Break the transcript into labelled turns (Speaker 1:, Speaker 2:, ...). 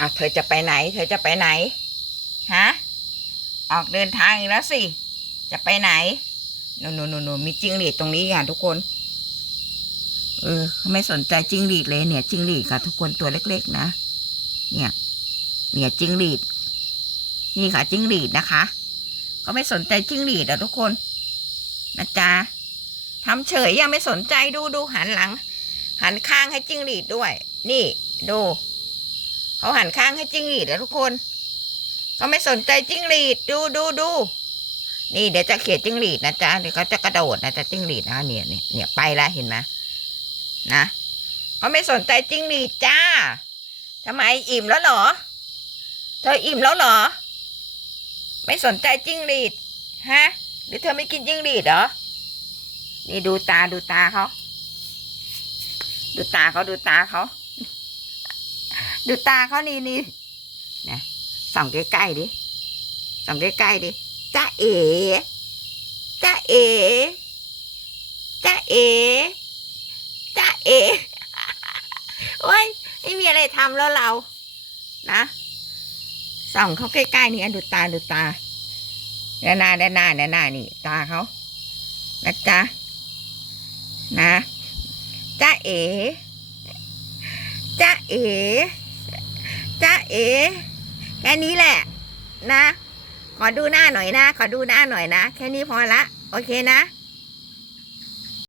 Speaker 1: อะเธอจะไปไหน เธอจะไปไหน ฮะ ออกเดินทางอีกแล้วสิ จะไปไหนโนโนโนโนมีจิ้งหรีดตรงนี้ค่ะทุกคน เออเขาไม่สนใจจิ้งหรีดเลยเนี่ยจิ้งหรีดค่ะ ทุกคนตัวเล็ก ๆ นะ เนี่ย เนี่ยจิ้งหรีด นี่ค่ะจิ้งหรีดนะคะเขาไม่สนใจจิ้งหรีดอะทุกคนนะจ๊ะทำเฉยยังไม่สนใจดูดูหันหลัง หันข้างให้จิ้งหรีดด้วย นี่ดู เขาหันข้างให้จิ้งหรีดอะทุกคนเขาไม่สนใจจิ้งหรีดดูดูดูนี่เดี๋ยวจะเขียนจิ้งหรีดนะจ๊ะเดี๋ยวเขาจะกระโดดนะจ๊ะจิ้งหรีดนะเนี่ยเนี่ยเนี่ยไปแล้วเห็นไหมนะเขาไม่สนใจจิ้งหรีดจ้าทำไมอิ่มแล้วหรอ เธออิ่มแล้วหรอ ไม่สนใจจิ้งหรีดฮะหรือเธอไม่กินจิ้งหรีดเหรอนี่ดูตาดูตาเขาดูตาเขาดูตาเขา ดูตาเขานี่นี่นะส่องใกล้ๆดิส่องใกล้ๆดิจ้าเอ๋จ้าเอ๋จ้าเอ๋จ้าเอ๋โอ้ยไม่มีอะไรทำแล้วเรา นะส่องเขาใกล้ๆนี่อะดูตาดูตาด้านหน้าด้านหน้าด้านหน้านี่ ตาเขานะจ๊ะนะจ้าเอ๋จ้าเอ๋ เอ๋แค่นี้แหละ นะ ขอดูหน้าหน่อยนะ ขอดูหน้าหน่อยนะ แค่นี้พอละ โอเคนะ